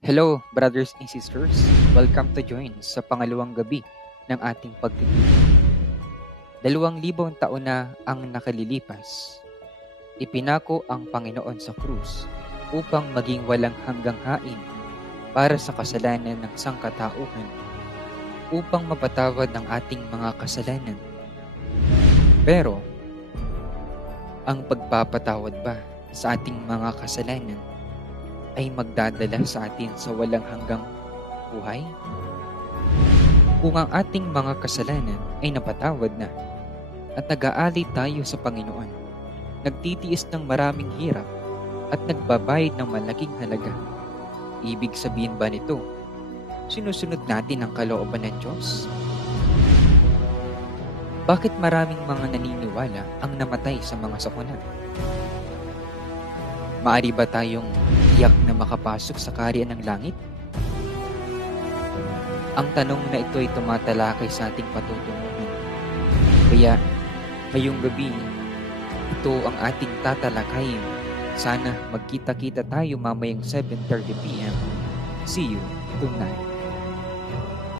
Hello, brothers and sisters. Welcome to join sa pangalawang gabi ng ating pagtitipon. 2,000 taon na ang nakalilipas. Ipinako ang Panginoon sa krus upang maging walang hanggang hain para sa kasalanan ng sangkatauhan, upang mapatawad ang ating mga kasalanan. Pero, ang pagpapatawad ba sa ating mga kasalanan ay magdadala sa atin sa walang hanggang buhay? Kung ang ating mga kasalanan ay napatawad na at nag-aalay tayo sa Panginoon, nagtitiis ng maraming hirap at nagbabayad ng malaking halaga, ibig sabihin ba nito, sinusunod natin ang kalooban ng Diyos? Bakit maraming mga naniniwala ang namatay sa mga sakuna? Maari ba tayong tiyak na makapasok sa kaharian ng langit? Ang tanong na ito ay tumatalakay sa ating patutunguhan. Kaya, ngayong gabi, ito ang ating tatalakayin. Sana magkita-kita tayo mamayang 7:30 p.m. See you tonight.